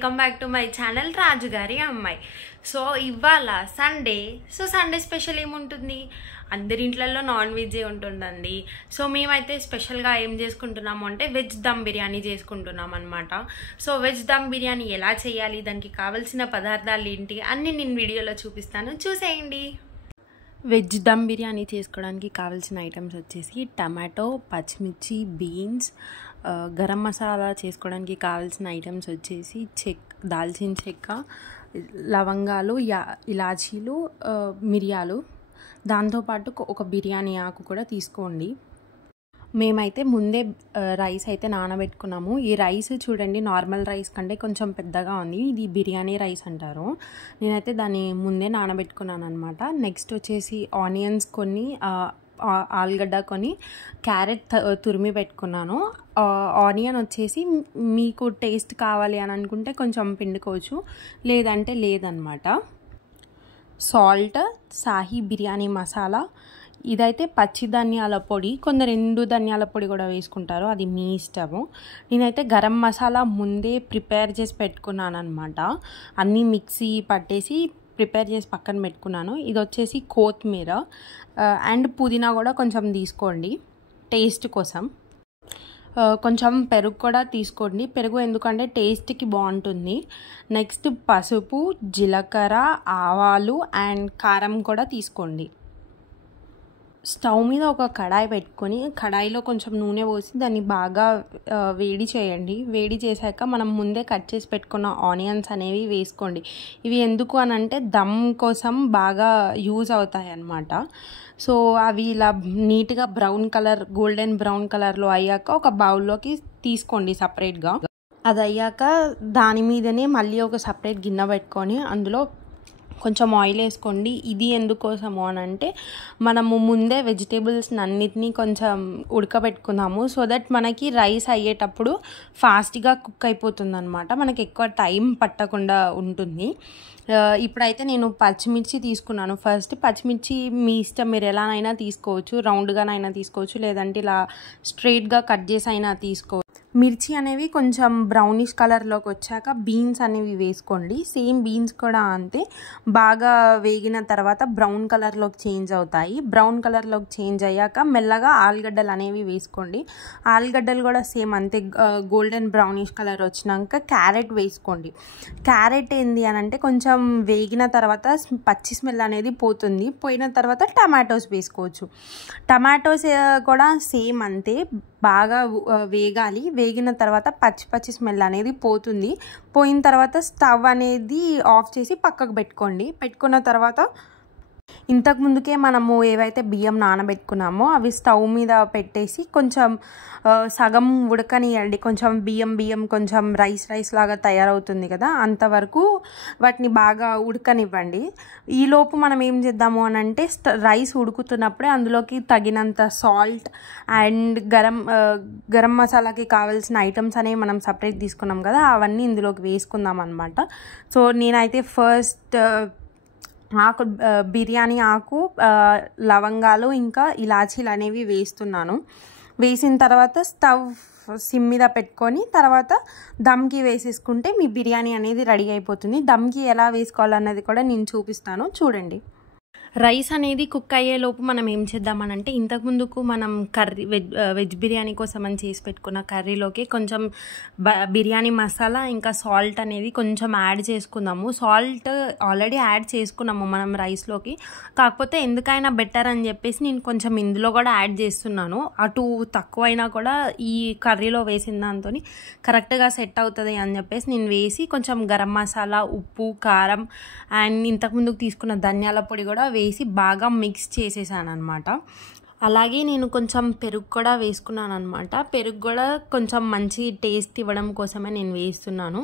Welcome back to my channel Raju గారి అమ్మాయి. So ఇవాళ సండే. సో సండే స్పెషల్ ఏముంటుంది? అందరి ఇంట్లలో నాన్ వెజే ఉంటుందండి. సో మేమైతే స్పెషల్గా ఏం చేసుకుంటున్నాము అంటే వెజ్ దమ్ బిర్యానీ చేసుకుంటున్నాం అనమాట. సో వెజ్ దమ్ బిర్యానీ ఎలా చేయాలి, దానికి కావాల్సిన పదార్థాలు ఏంటి అన్నీ నేను వీడియోలో చూపిస్తాను, చూసేయండి. వెజ్ దమ్ బిర్యానీ చేసుకోవడానికి కావాల్సిన ఐటమ్స్ వచ్చేసి టమాటో, పచ్చిమిర్చి, బీన్స్, గరం మసాలా చేసుకోవడానికి కావాల్సిన ఐటమ్స్ వచ్చేసి దాల్చిన చెక్క, లవంగాలు, ఇలాచీలు, మిరియాలు, దాంతోపాటు ఒక బిర్యానీ ఆకు కూడా తీసుకోండి. మేమైతే ముందే రైస్ అయితే నానబెట్టుకున్నాము. ఈ రైస్ చూడండి, నార్మల్ రైస్ కంటే కొంచెం పెద్దగా ఉంది. ఇది బిర్యానీ రైస్ అంటారు. నేనైతే దాన్ని ముందే నానబెట్టుకున్నాను అనమాట. నెక్స్ట్ వచ్చేసి ఆనియన్స్ కొన్ని, ఆలుగడ్డ కొన్ని, క్యారెట్ తురిమి పెట్టుకున్నాను. ఆనియన్ వచ్చేసి మీకు టేస్ట్ కావాలి అని అనుకుంటే కొంచెం పిండుకోవచ్చు, లేదంటే లేదనమాట. సాల్ట్, సాహీ బిర్యానీ మసాలా, ఇదైతే పచ్చి ధనియాల పొడి, కొందరు ఎండు ధనియాల పొడి కూడా వేసుకుంటారు, అది మీ ఇష్టము. నేనైతే గరం మసాలా ముందే ప్రిపేర్ చేసి పెట్టుకున్నాను అనమాట. అన్నీ మిక్సీ పట్టేసి ప్రిపేర్ చేసి పక్కన పెట్టుకున్నాను. ఇది వచ్చేసి కొత్తిమీర అండ్ పుదీనా కూడా కొంచెం తీసుకోండి టేస్ట్ కోసం. కొంచెం పెరుగు కూడా తీసుకోండి, పెరుగు ఎందుకంటే టేస్ట్కి బాగుంటుంది. నెక్స్ట్ పసుపు, జీలకర్ర, ఆవాలు అండ్ కారం కూడా తీసుకోండి. స్టవ్ మీద ఒక కడాయి పెట్టుకొని కడాయిలో కొంచెం నూనె పోసి దాన్ని బాగా వేడి చేయండి. వేడి చేశాక మనం ముందే కట్ చేసి పెట్టుకున్న ఆనియన్స్ అనేవి వేసుకోండి. ఇవి ఎందుకు అని అంటే దమ్ కోసం బాగా యూజ్ అవుతాయి అన్నమాట. సో అవి ఇలా నీట్గా బ్రౌన్ కలర్, గోల్డెన్ బ్రౌన్ కలర్లో అయ్యాక ఒక బౌల్లోకి తీసుకోండి సపరేట్గా. అది అయ్యాక దాని మీదనే మళ్ళీ ఒక సపరేట్ గిన్నె పెట్టుకొని అందులో కొంచెం ఆయిల్ వేసుకోండి. ఇది ఎందుకోసము అని అంటే మనము ముందే వెజిటేబుల్స్ అన్నిటినీ కొంచెం ఉడకబెట్టుకున్నాము, సో దట్ మనకి రైస్ అయ్యేటప్పుడు ఫాస్ట్గా కుక్ అయిపోతుంది అనమాట, మనకి ఎక్కువ టైం పట్టకుండా ఉంటుంది. ఇప్పుడైతే నేను పచ్చిమిర్చి తీసుకున్నాను. ఫస్ట్ పచ్చిమిర్చి మీ ఇష్టం, మీరు ఎలానైనా తీసుకోవచ్చు, రౌండ్గానైనా తీసుకోవచ్చు, లేదంటే ఇలా స్ట్రైట్గా కట్ చేసి అయినా తీసుకోవచ్చు. మిర్చి అనేవి కొంచెం బ్రౌనిష్ కలర్లోకి వచ్చాక బీన్స్ అనేవి వేసుకోండి. సేమ్ బీన్స్ కూడా అంతే, బాగా వేగిన తర్వాత బ్రౌన్ కలర్లోకి చేంజ్ అవుతాయి. బ్రౌన్ కలర్లోకి చేంజ్ అయ్యాక మెల్లగా ఆలుగడ్డలు అనేవి వేసుకోండి. ఆలుగడ్డలు కూడా సేమ్ అంతే, గోల్డెన్ బ్రౌనిష్ కలర్ వచ్చినాక క్యారెట్ వేసుకోండి. క్యారెట్ ఏంది అని అంటే కొంచెం వేగిన తర్వాత పచ్చి స్మెల్ అనేది పోతుంది, పోయిన తర్వాత టమాటోస్ వేసుకోవచ్చు. టమాటోస్ కూడా సేమ్ అంతే, బాగా వేగాలి. వేగిన తర్వాత పచ్చి స్మెల్ అనేది పోతుంది. పోయిన తర్వాత స్టవ్ అనేది ఆఫ్ చేసి పక్కకు పెట్టుకోండి. పెట్టుకున్న తర్వాత ఇంతకు ముందుకే మనము ఏవైతే బియ్యం నానబెట్టుకున్నామో అవి స్టవ్ మీద పెట్టేసి కొంచెం సగం ఉడకనియండి. కొంచెం బియ్యం కొంచెం రైస్ లాగా తయారవుతుంది కదా, అంతవరకు వాటిని బాగా ఉడకనివ్వండి. ఈలోపు మనం ఏం చేద్దాము అని అంటే రైస్ ఉడుకుతున్నప్పుడే అందులోకి తగినంత సాల్ట్ అండ్ గరం మసాలాకి కావాల్సిన ఐటమ్స్ అనేవి మనం సపరేట్ తీసుకున్నాం కదా, అవన్నీ ఇందులోకి వేసుకుందాం అనమాట. సో నేనైతే ఫస్ట్ బిర్యానీ ఆకు, లవంగాలు ఇంకా ఇలాచీలు అనేవి వేస్తున్నాను. వేసిన తర్వాత స్టవ్ సిమ్ మీద పెట్టుకొని తర్వాత దమ్కి వేసేసుకుంటే మీ బిర్యానీ అనేది రెడీ అయిపోతుంది. దమ్కి ఎలా వేసుకోవాలన్నది కూడా నేను చూపిస్తాను, చూడండి. రైస్ అనేది కుక్ అయ్యేలోపు మనం ఏం చేద్దామనంటే ఇంతకుముందుకు మనం వెజ్ బిర్యానీ కోసం అని చేసి పెట్టుకున్న కర్రీలోకి కొంచెం బిర్యానీ మసాలా ఇంకా సాల్ట్ అనేది కొంచెం యాడ్ చేసుకుందాము. సాల్ట్ ఆల్రెడీ యాడ్ చేసుకున్నాము మనం రైస్లోకి, కాకపోతే ఎందుకైనా బెటర్ అని చెప్పేసి నేను కొంచెం ఇందులో కూడా యాడ్ చేస్తున్నాను. అటు తక్కువైనా కూడా ఈ కర్రీలో వేసిన దాంతో కరెక్ట్గా సెట్ అవుతుంది అని చెప్పేసి నేను వేసి కొంచెం గరం మసాలా, ఉప్పు, కారం అండ్ ఇంతకుముందుకు తీసుకున్న ధనియాల పొడి కూడా వేసి బాగా మిక్స్ చేసేసాను అనమాట. అలాగే నేను కొంచెం పెరుగు కూడా వేసుకున్నాను అనమాట. పెరుగు కూడా కొంచెం మంచి టేస్ట్ ఇవ్వడం కోసమే నేను వేస్తున్నాను.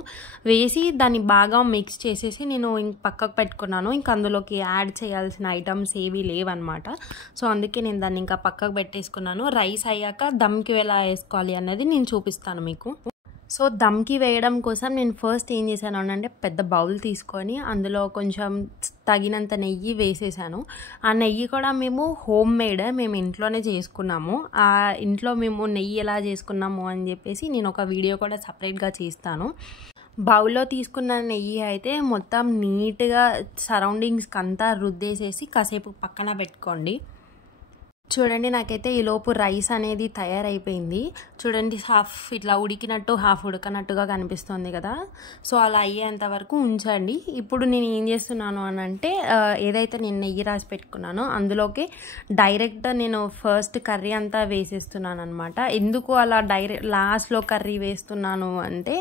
వేసి దాన్ని బాగా మిక్స్ చేసేసి నేను పక్కకు పెట్టుకున్నాను. ఇంకా అందులోకి యాడ్ చేయాల్సిన ఐటమ్స్ ఏవి లేవన్నమాట. సో అందుకే నేను దాన్ని ఇంకా పక్కకు పెట్టేసుకున్నాను. రైస్ అయ్యాక దమ్కి ఎలా వేసుకోవాలి అన్నది నేను చూపిస్తాను మీకు. సో దమ్కి వేయడం కోసం నేను ఫస్ట్ ఏం చేశాను అంటే పెద్ద బౌల్ తీసుకొని అందులో కొంచెం తగినంత నెయ్యి వేసేసాను. ఆ నెయ్యి కూడా మేము హోమ్ మేడ్, మేము ఇంట్లోనే చేసుకున్నాము. ఆ ఇంట్లో మేము నెయ్యి ఎలా చేసుకున్నాము అని చెప్పేసి నేను ఒక వీడియో కూడా సపరేట్గా చేస్తాను. బౌల్లో తీసుకున్న నెయ్యి అయితే మొత్తం నీట్గా సరౌండింగ్స్కి అంతా రుద్దేసేసి కాసేపు పక్కన పెట్టుకోండి. చూడండి నాకైతే ఈలోపు రైస్ అనేది తయారైపోయింది. చూడండి హాఫ్ ఇట్లా ఉడికినట్టు హాఫ్ ఉడకనట్టుగా కనిపిస్తుంది కదా. సో అలా అయ్యేంత వరకు ఉంచండి. ఇప్పుడు నేను ఏం చేస్తున్నాను అని అంటే ఏదైతే నేను నెయ్యి రాసి పెట్టుకున్నానో అందులోకి డైరెక్ట్ నేను ఫస్ట్ కర్రీ అంతా వేసేస్తున్నాను అనమాట. ఎందుకు అలా లాస్ట్లో కర్రీ వేస్తున్నాను అంటే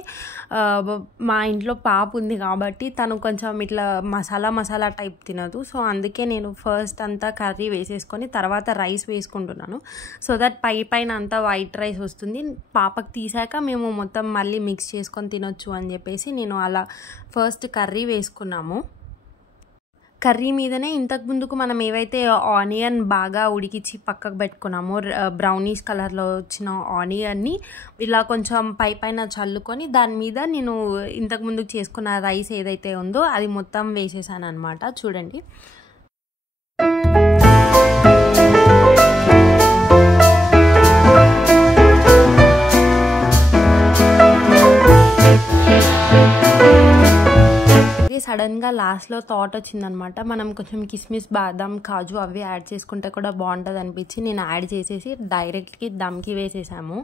మా ఇంట్లో పాప ఉంది కాబట్టి తను కొంచెం ఇట్లా మసాలా టైప్ తినదు. సో అందుకే నేను ఫస్ట్ అంతా కర్రీ వేసేసుకొని తర్వాత రైస్ వేసుకుంటున్నాను. సో దట్ పైన అంతా వైట్ రైస్ వస్తుంది. పాపకు తీసాక మేము మొత్తం మళ్ళీ మిక్స్ చేసుకొని తినొచ్చు అని చెప్పేసి నేను అలా ఫస్ట్ కర్రీ వేసుకున్నాము. కర్రీ మీదనే ఇంతకు ముందుకు మనం ఏవైతే ఆనియన్ బాగా ఉడికించి పక్కకు పెట్టుకున్నామో బ్రౌనీస్ కలర్లో వచ్చిన ఆనియన్ని ఇలా కొంచెం పైన చల్లుకొని దాని మీద నేను ఇంతకు ముందుకు చేసుకున్న రైస్ ఏదైతే ఉందో అది మొత్తం వేసేసాను అనమాట. చూడండి సడన్గా లాస్ట్లో థాట్ వచ్చిందనమాట, మనం కొంచెం కిస్మిస్ బాదం కాజు అవి యాడ్ చేసుకుంటే కూడా బాగుంటుంది అనిపించి నేను యాడ్ చేసేసి డైరెక్ట్కి దమ్కి వేసేసాము.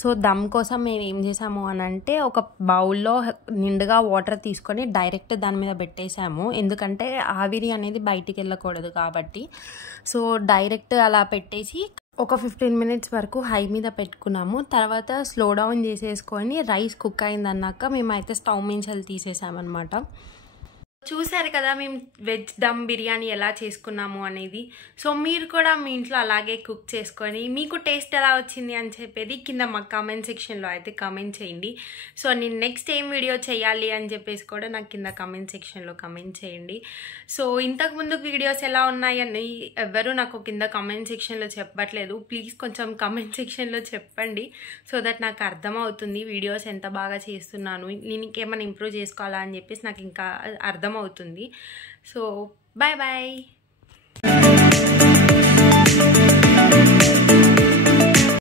సో దమ్ కోసం మేము ఏం చేసాము అని అంటే ఒక బౌల్లో నిండుగా వాటర్ తీసుకొని డైరెక్ట్ దాని మీద పెట్టేసాము. ఎందుకంటే ఆవిరి అనేది బయటికి వెళ్ళకూడదు కాబట్టి. సో డైరెక్ట్ అలా పెట్టేసి ఒక 15 మినిట్స్ వరకు హై మీద పెట్టుకున్నాము. తర్వాత స్లో డౌన్ చేసేసుకొని రైస్ కుక్ అయిందన్నాక మేమైతే స్టవ్ నుంచి తీసేసామన్నమాట. చూసారు కదా మేము వెజ్ దమ్ బిర్యానీ ఎలా చేసుకున్నాము అనేది. సో మీరు కూడా మీ ఇంట్లో అలాగే కుక్ చేసుకొని మీకు టేస్ట్ ఎలా వచ్చింది అని చెప్పేది కింద మా కామెంట్ సెక్షన్లో అయితే కామెంట్ చేయండి. సో నేను నెక్స్ట్ ఏం వీడియో చేయాలి అని చెప్పేసి కూడా నాకు కింద కామెంట్ సెక్షన్లో కామెంట్ చేయండి. సో ఇంతకు ముందు వీడియోస్ ఎలా ఉన్నాయని ఎవరు నాకు కింద కామెంట్ సెక్షన్లో చెప్పట్లేదు. ప్లీజ్ కొంచెం కామెంట్ సెక్షన్లో చెప్పండి. సో దట్ నాకు అర్థమవుతుంది వీడియోస్ ఎంత బాగా చేస్తున్నాను, నేను ఇంకేమైనా ఇంప్రూవ్ చేసుకోవాలా అని చెప్పేసి నాకు ఇంకా అర్థమవుతుంది. So bye bye.